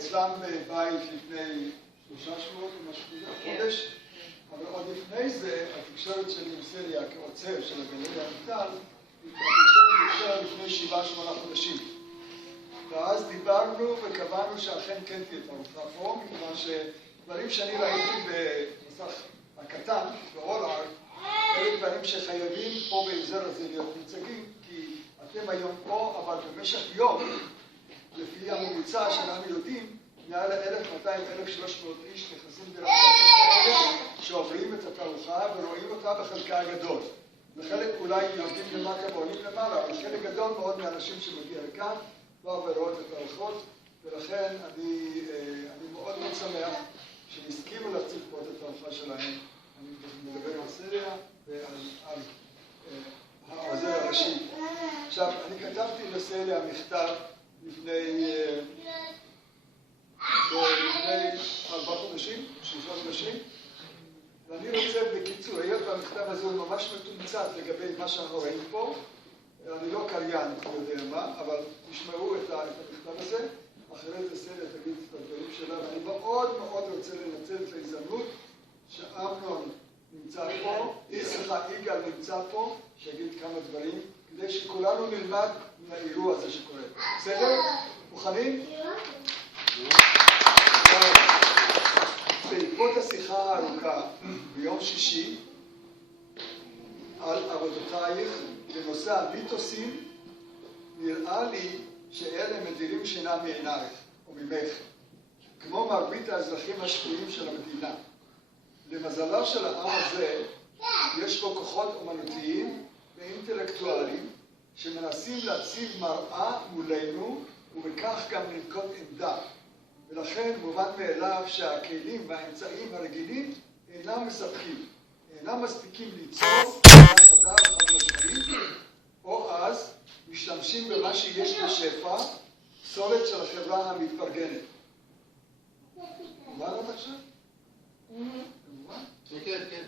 אצלם בבית לפני 3 שבועות או משהו כזה, חודש, אבל עוד לפני זה, התקשורת שלי עם סליה כעוצר של הגלריה המטל, התקשורת לפני 7-8 חודשים. ואז דיברנו וקבענו שאכן כן תהיה תערוכה פה, מכיוון שדברים שאני ראיתי במסך הקטן, באולארט, אלה דברים שחייבים פה באזור הזה להיות מוצגים, כי אתם היום פה, אבל במשך יום, לפי הממוצע שאנחנו יודעים, מעל 1,200-1,300 איש נכנסים דרך האלה שעוברים את התערוכה ורואים אותה בחלקה הגדול. וחלק אולי יורדים למטה ועולים למעלה, אבל חלק גדול מאוד מהאנשים שמגיע לכאן באו ורואות את התערוכות, ולכן אני מאוד מאוד שמח שהסכימו להציג פה את התערוכה שלהם. אני מדבר על סליה ועל העוזר הראשי. עכשיו, אני כתבתי לסליה מכתב לפני 4 חודשים, 3 חודשים, ואני רוצה בקיצור, היות והמכתב הזה הוא ממש מתומצת לגבי מה שאנחנו רואים פה, אני לא קריין, אני יודע מה, אבל תשמעו את המכתב הזה, אחרי זה סליה תגיד את הדברים שלה, ואני מאוד מאוד רוצה לנצל את ההזדמנות שאמנון נמצא פה, יגאל נמצא פה, שיגיד כמה דברים, כדי שכולנו נלמד מהאירוע הזה שקורה. בסדר? מוכנים? בעקבות השיחה הארוכה ביום שישי על עבודותייך בנושא המיתוסים, נראה לי שאלה מדירים שינה מעינייך או ממך, כמו מרבית האזרחים השפויים של המדינה. למזלה של העם הזה, יש בו כוחות אומנותיים ואינטלקטואליים שמנסים להציב מראה מולנו ובכך גם לנקוט עמדה. ולכן מובן מאליו שהכלים והאמצעים הרגילים אינם מספקים, אינם מספיקים ליצור חדה חד-משמעית, או אז משתמשים במה שיש בשפע, פסולת של החברה המתפרגנת. מובן עד עכשיו? מובן? כן, כן.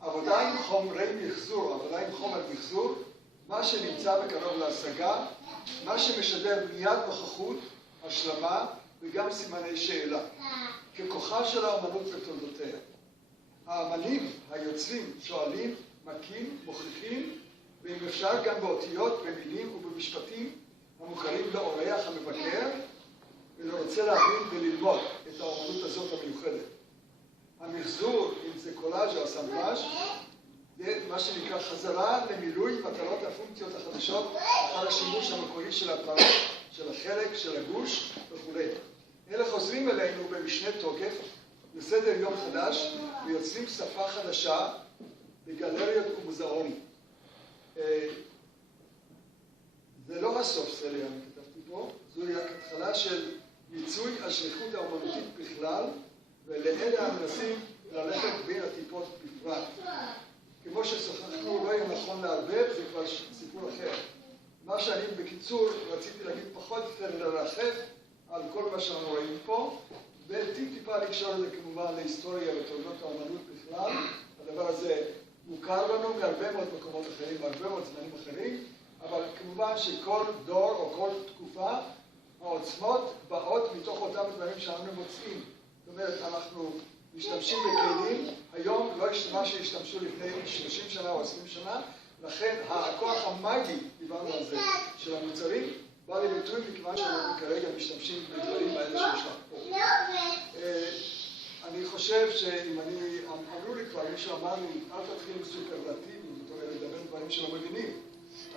עבודה עם חומרי מחזור, עבודה עם חומר מחזור, מה שנמצא בקרוב להשגה, מה שמשדר מיד נוכחות, השלמה וגם סימני שאלה, ככוחה של האמנות ותולדותיה. האמנים, היוצרים, שואלים, מכים, מוכיחים, ואם אפשר גם באותיות, במילים ובמשפטים המוכרים לאורח המבקר, ורוצה להבין וללמוד את האמנות הזאת המיוחדת. המחזור, אם זה קולאז' או אסמבלאז', זה מה שנקרא חזרה למילוי מטרות הפונקציות החדשות אחר השימוש המקורי של הפרט, של החלק, של הגוש וכו'. אלה חוזרים אלינו במשנה תוקף, בסדר יום חדש, ויוצרים שפה חדשה בגלריות ומוזיאונים. זה לא הסוף, סליה, אני כתבתי פה, זוהי התחלה של מיצוי השליחות האומנותית בכלל, ולאלה המנסים ללכת בין הטיפות בפרט. כמו ששוחחנו, לא יהיה נכון לערבב, זה כבר סיפור אחר. מה שאני בקיצור רציתי להגיד פחות יותר לרחב על כל מה שאנחנו רואים פה, וטיפה לקשור את זה כמובן להיסטוריה ותולדות האמנות בכלל. הדבר הזה מוכר לנו מהרבה מאוד מקומות אחרים, הרבה מאוד זמנים אחרים, אבל כמובן שכל דור או כל תקופה, העוצמות באות מתוך אותם דברים שאנחנו מוצאים. זאת אומרת, אנחנו משתמשים בכלים, היום לא מה שהשתמשו לפני 30 שנה או 20 שנה, לכן הכוח המאגי, דיברנו על זה, של המוצרים, בא לביטוי מכיוון שאנחנו כרגע משתמשים בדברים האלה שיש לך פה. אני חושב שאם אמרו לי כבר, מישהו אמר לי, אל תתחיל עם סופרלטיבים, זאת אומרת, לדבר דברים שלא מבינים.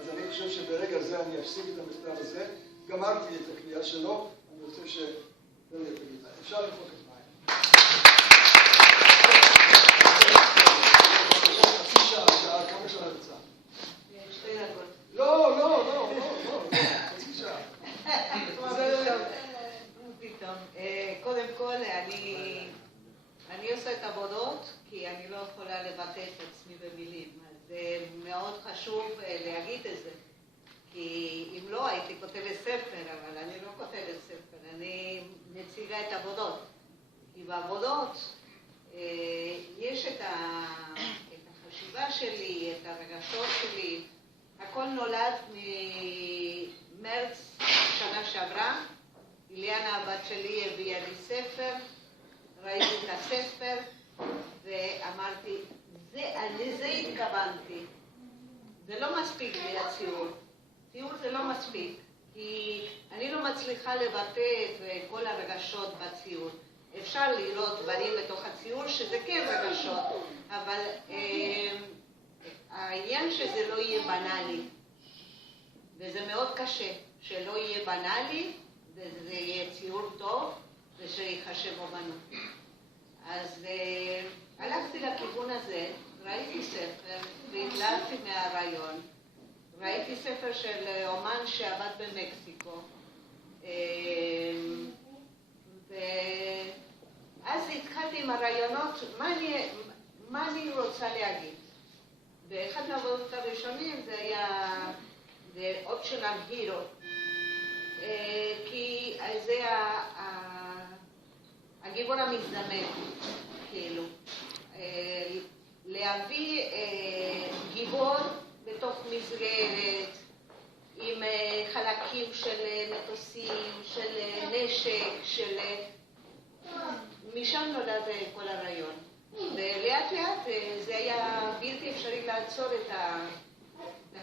אז אני חושב שברגע זה אני אפסיק את המכתב הזה, גמרתי את הקריאה שלו, אני רוצה אפשר למחוק את מים. כמה שנה יצא? 2 דקות. לא, חצי שעה. פתאום. קודם כל, אני עושה את העבודות, כי אני לא יכולה לבטא את עצמי במילים. אז זה מאוד חשוב להגיד את זה. כי אם לא, הייתי כותבת ספר, אבל אני לא כותבת ספר. אני מציגה את העבודות. כי בעבודות יש את החשיבה שלי, את הרגשות שלי. הכל נולד ממרץ שנה שעברה. הספר, ראיתי את הספר, ואמרתי, לזה התכוונתי. זה לא מספיק לי הציור. ציור זה לא מספיק, כי אני לא מצליחה לבטא את כל הרגשות בציור. אפשר לראות דברים בתוך הציור שזה כן רגשות, אבל העניין שזה לא יהיה בנאלי. וזה מאוד קשה, שלא יהיה בנאלי, וזה יהיה ציור טוב, ושיחשב אומנות. אז הלכתי לכיוון הזה, ראיתי ספר, והתלהבתי מהרעיון. ראיתי ספר של אומן שעבד במקסיקו. ואז התחלתי עם הרעיונות, מה אני רוצה להגיד. באחד מהעבודות הראשונים זה היה The Optional Hero. כי זה הגיבור המזדמן, כאילו. להביא גיבור בתוך מסגרת, עם חלקים של מטוסים, של נשק, משם נולד כל הרעיון. ולאט לאט זה היה בלתי אפשרי לעצור את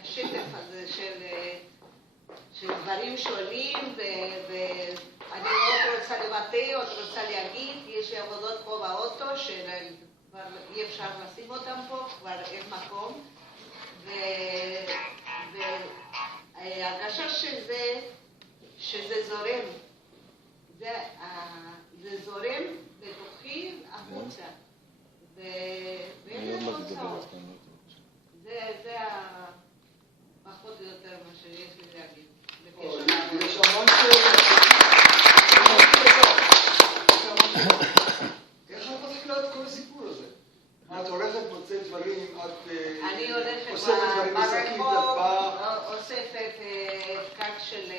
השטף הזה של דברים שואלים, ואני עוד רוצה לבטא, עוד רוצה להגיד, יש לי עבודות פה באוטו שכבר אי אפשר לשים אותם פה, כבר אין מקום, והרגשה שזה זורם, זה זורם בתוכי החוצה, ואין לי תוצאות. זה פחות או יותר מה שיש לי להגיד. יש המון איך את מתחילה את כל הסיפור הזה? את הולכת מוצאת דברים, את אוספת דברים בשקית, את באה... אוספת פקק של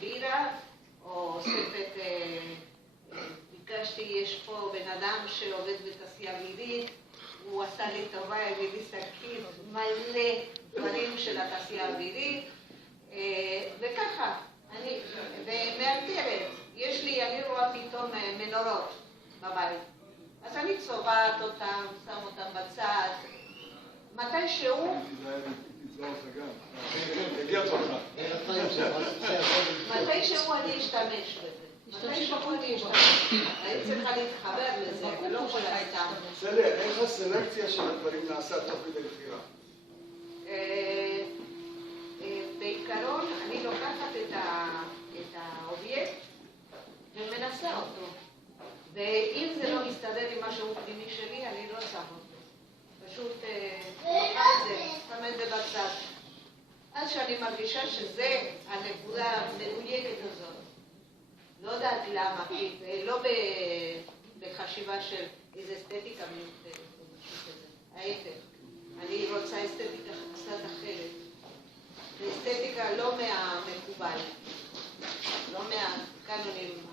בירה, או אוספת... ביקשתי, יש פה בן אדם שעובד בתעשייה אווירית, הוא עשה לי טובה, הביא לי שקית מלא דברים של התעשייה האווירית, וככה, ומאלתרת, אני רואה פתאום מנורות בבית, אז אני צובעת אותם, שם אותם בצד, מתי שהוא אני אשתמש בזה, מתי שהוא אני אשתמש, אני צריכה להתחבר לזה, ולא כל הייתה. סליה, איך הסלקציה של הדברים נעשה תוך כדי בחירה? בעיקרון אני לוקחת את האובייקט ומנסה אותו, ואם זה לא מסתדר עם משהו פנימי שלי, אני לא שם אותו. פשוט שם את זה בצד. עד שאני מרגישה שזה הנקודה המדויקת הזאת. לא יודעת למה, כי לא בחשיבה של איזו אסתטיקה מיוחדת או משהו כזה. ההפך. אני רוצה אסתטיקה קצת אחרת. אסתטיקה לא מהמקובל. לא מהקנונים.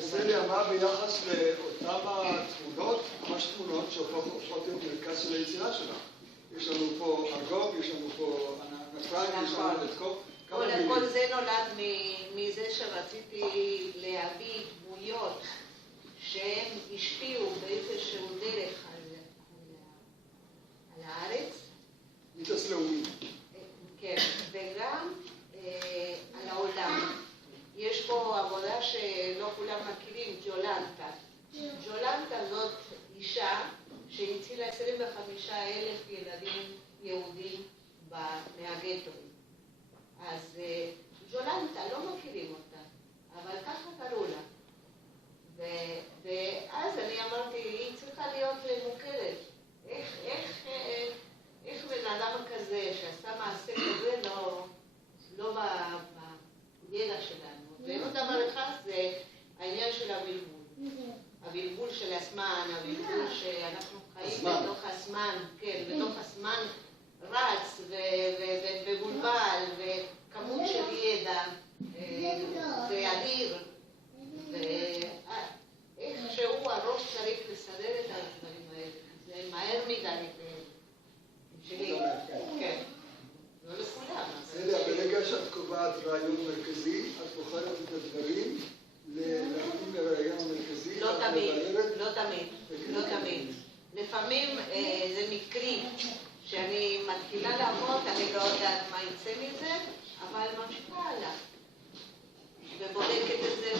סליה, מה ביחס לאותם התמונות, ממש תמונות שהופכות להיות מרכז של היצירה שלה? יש לנו פה ארגוב, יש לנו פה נפיים, יש לנו את כל זה נולד מזה שרציתי להביא דמויות שהן השפיעו באיזשהו דרך על הארץ. מיתוס לאומי. כן, וגם על העולם. יש פה עבודה שלא כולם מכירים, ג'ולנטה. ג'ולנטה זאת אישה שהצילה 25,000 ילדים יהודים מהגטו. אז ג'ולנטה, לא מכירים אותה, אבל ככה קראו לה. ואז אני אמרתי, היא צריכה להיות מוכרת. איך בן אדם כזה שעשה מעשה כזה לא בידע שלנו. ועוד דבר אחד זה העניין של הבלבול. הבלבול של הזמן, הבלבול שאנחנו חיים בתוך הזמן, כן, בתוך הזמן רץ ובולבל, וכמות של ידע, זה אדיר. ואיכשהו הראש צריך לסדר את הדברים האלה. זה מהר מדי. שלי, כן. לא לכולם. סליה, ברגע שאת קובעת רעיון מרכזי, את בוחרת את הדברים להתאים לרעיון המרכזי לא תמיד, לא תמיד, לא תמיד. לפעמים זה מקרי שאני מתחילה לעבוד, אני לא יודעת מה יצא מזה, אבל ממשיכה הלאה. ובודקת את זה,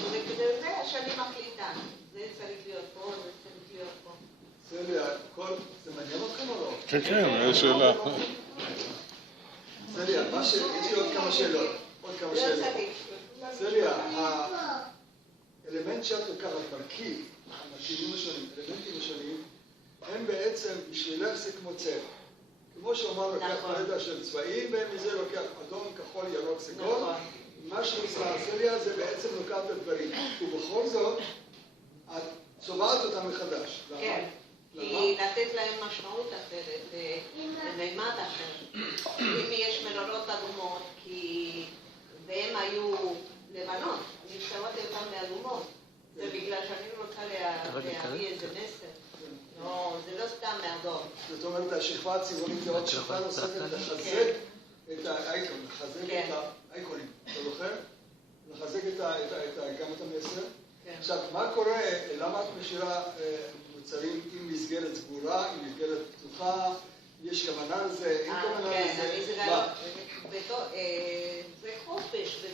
שאני מחליטה. זה צריך להיות פה, זה צריך להיות פה. סליה, זה מעניין אתכם או לא? כן, כן, יש שאלה. סליה, יש לי עוד כמה שאלות. לא צריך. סליה, האלמנט שאת לוקחת, מרכיב, המרכיבים השונים, אלמנטים השונים, הם בעצם בשבילך זה כמו צבע. כמו שאומר, לוקח פלטה של צבעים, ומזה לוקח אדום, כחול, ירוק, סגול. מה שעושה סליה זה בעצם לוקחת את הדברים. ובכל זאת, את צובעת אותם מחדש. כן. כי לתת להם משמעות אחרת, ומימד אחר. אם יש מנורות אדומות, והם היו לבנות, אני שמעתי אותם לאדומות, זה בגלל שאני רוצה להביא איזה מסר. לא, זה לא סתם מאדום. זאת אומרת, השכבה הצבעונית זה עוד שכבה נוספת לחזק את האייקון, לחזק את האייקונים, אתה זוכר? לחזק גם את המסר. עכשיו, מה קורה, למה את משאירה מוצרים עם מסגרת סגורה, עם מסגרת פתוחה, יש כוונה לזה, אין כוונה לזה? זה חופש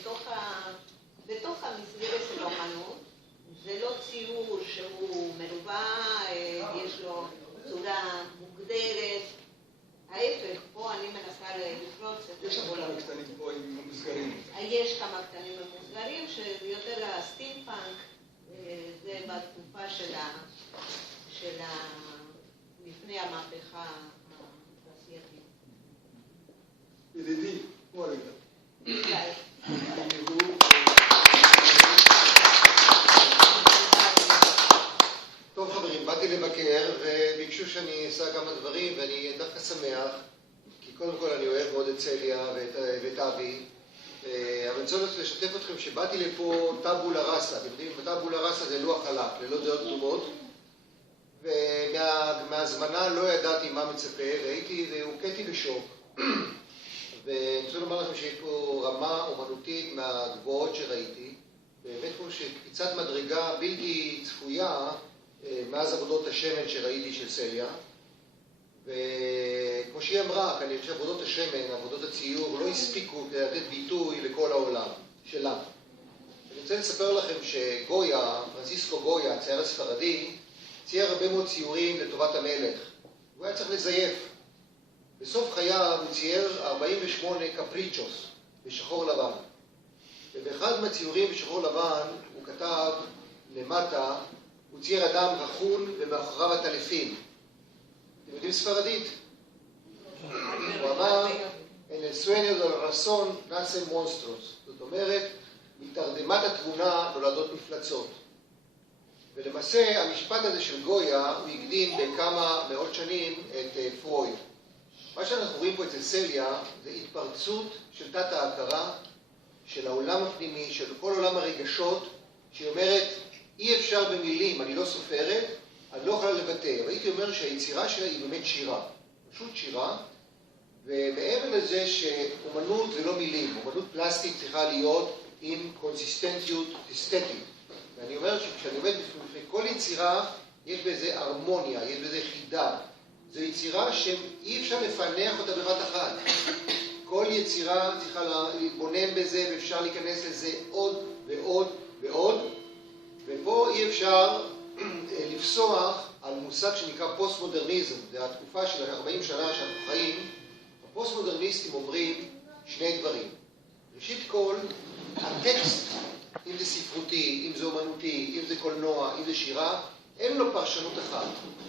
בתוך המסגרת של אומנות, זה לא ציור שהוא מרובע, יש לו צורה מוגדרת, ההפך, פה אני מנסה לפרוץ את זה. יש שם כמה קטנים פה עם מוסגרים. יש כמה קטנים ומוסגרים, שיותר הסטימפאנק, זה בתקופה של לפני המהפכה התעשייתית. ידידי, הוא הרגע. ביי. טוב חברים, באתי לבקר וביקשו שאני אעשה כמה דברים ואני דווקא שמח כי קודם כל אני אוהב מאוד את סליה ואת אבי אבל אני רוצה לשתף אתכם שבאתי לפה טאבולה ראסה, אתם יודעים, טאבולה ראסה זה לוח חלק, ללא דעות קדומות ומהזמנה לא ידעתי מה מצפה והוקעתי בשוק ואני רוצה לומר לכם שיש פה רמה אומנותית מהגבוהות שראיתי באמת פה שקפיצת מדרגה בלתי צפויה מאז עבודות השמן שראיתי של סליה וכמו שהיא אמרה, כנראה שעבודות השמן, עבודות הציור לא הספיקו כדי לתת ביטוי לכל העולם שלה. אני רוצה לספר לכם שגויה, פרנסיסקו גויה, הצייר הספרדי, צייר הרבה מאוד ציורים לטובת המלך. הוא היה צריך לזייף. בסוף חייו הוא צייר 48 קפריצ'וס בשחור לבן. ובאחד מהציורים בשחור לבן הוא כתב למטה, הוא צייר אדם רכון ומאחוריו הטלפים. אתם יודעים ספרדית? הוא אמר, en el sueño del razón nacen monstruos. זאת אומרת, מתרדמת התבונה נולדות מפלצות. ולמעשה, המשפט הזה של גויה, הוא הקדים בכמה מאות שנים את פרויד. מה שאנחנו רואים פה אצל סליה, זה התפרצות של תת ההכרה, של העולם הפנימי, של כל עולם הרגשות, שהיא אומרת, אי אפשר במילים, אני לא סופרת, אני לא יכולה לבטא. והייתי אומר שהיצירה שלה היא באמת שירה. פשוט שירה. ומעבר לזה שאומנות זה לא מילים. אומנות פלסטית צריכה להיות עם קונסיסטנטיות אסתטית. ואני אומר שכשאני עומד בפני כל יצירה, יש בזה הרמוניה, יש בזה חידה. זו יצירה שאי אפשר לפענח אותה בבת אחת. כל יצירה צריכה להתבונן בזה ואפשר להיכנס לזה עוד ועוד ועוד. ופה אי אפשר לפסוח על מושג שנקרא פוסט-מודרניזם. זה התקופה של 40 שנה שאנחנו חיים. הפוסט-מודרניסטים אומרים שני דברים. ראשית כל, הטקסט, אם זה ספרותי, אם זה אומנותי, אם זה קולנוע, אם זה שירה, אין לו פרשנות אחת.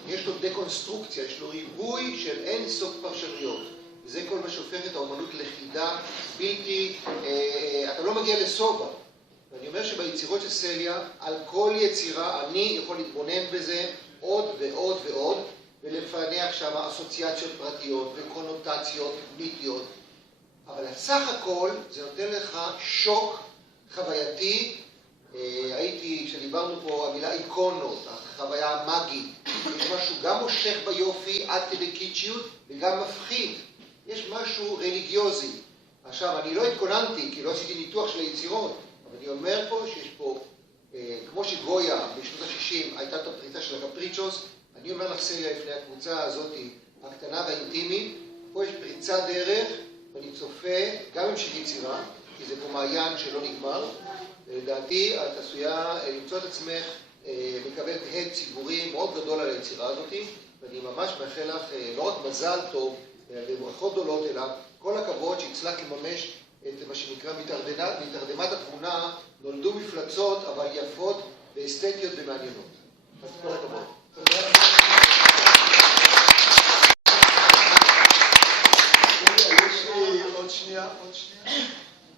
יש לו דקונסטרוקציה, יש לו ריבוי של אין סוף פרשנויות. וזה כל מה שהופך את האומנות לחידה בלתי, אתה לא מגיע לסובה. ואני אומר שביצירות של סליה, על כל יצירה אני יכול להתבונן בזה עוד ועוד ועוד, ולפענח שם אסוציאציות פרטיות וקונוטציות מיתיות. אבל הסך הכל זה נותן לך שוק חווייתי. הייתי, כשדיברנו פה, המילה איקונות, החוויה המאגית. יש משהו גם מושך ביופי עד כדי קיצ'יות וגם מפחיד. יש משהו רליגיוזי. עכשיו, אני לא התכוננתי, כי לא עשיתי ניתוח של היצירות, אבל אני אומר פה שיש פה כמו שגויה בשנות ה-60 הייתה את הפריצה של הקפריצ'וס, אני אומר לך סליה לפני הקבוצה הזאת הקטנה והאינטימית, פה יש פריצה דרך ואני צופה גם המשך יצירה, כי זה פה מעיין שלא נגמר, לדעתי את עשויה למצוא את עצמך מקבלת הד ציבורי מאוד גדול על היצירה הזאת, ואני ממש מאחל לך לא רק מזל טוב וברכות גדולות, אלא כל הכבוד שהצלחת לממש את מה שנקרא מתרדמת התבונה, נולדו מפלצות אבל יפות ואסתטיות ומעניינות. אז כל הכבוד. יש לי עוד שנייה.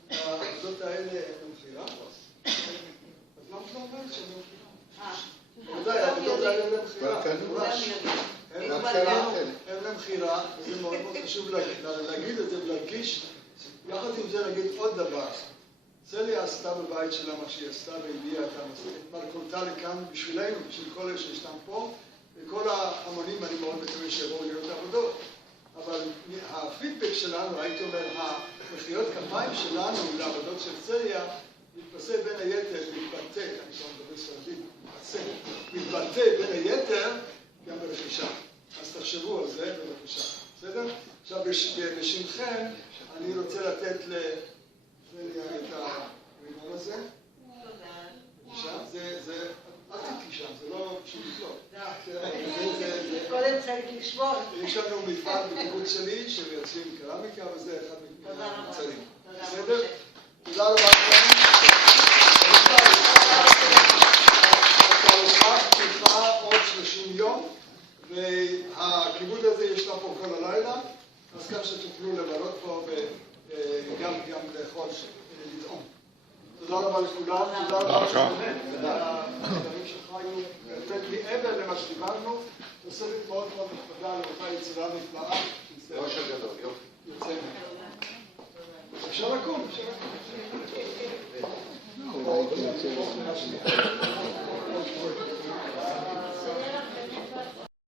העבודות האלה הן למכירה? אז למה את לא אומרת שהן למכירה? ודאי, העבודות האלה הן למכירה. הן למכירה, וזה מאוד מאוד חשוב להגיד את זה ולהדגיש. יחד עם זה נגיד עוד דבר. סליה עשתה בבית שלה מה שהיא עשתה והביאה את מרכולתה לכאן בשבילנו, בשביל כל אלה שישנם פה, וכל ההמונים אני מאוד מקווה שיבואו לראות העבודות. אבל הפידבק שלנו, הייתי אומר, המחיאות כפיים שלנו לעבודות של סליה, מתבטא בין היתר, אני כבר מדבר סרטית, מתבטא בין היתר גם ברכישה. אז תחשבו על זה בבקשה. בסדר? עכשיו בשמכם אני רוצה לתת לסליה את הרימון הזה. בבקשה, זה אל תתקי שם, זה לא פשוט לקלוט. קודם צריך לשמור. יש לנו מפעל בקיבוץ שלי שמייצרים קרמיקה, וזה אחד מהמוצרים. בסדר? תודה רבה לכם. התערוכה פתוחה עוד 30 יום, והכיבוד הזה ישנה פה כל הלילה, אז כך שתוכלו לבלות פה וגם לאכול, לטעום. תודה רבה לכולם, תודה רבה לכם. הדברים שלך היו לתת לי עבר למה שדיברנו, תוספת מאוד מאוד נכבדה לאותה יצירה נפלאה. יושר גדול, יופי. יוצא אפשר לקום, אפשר לקום.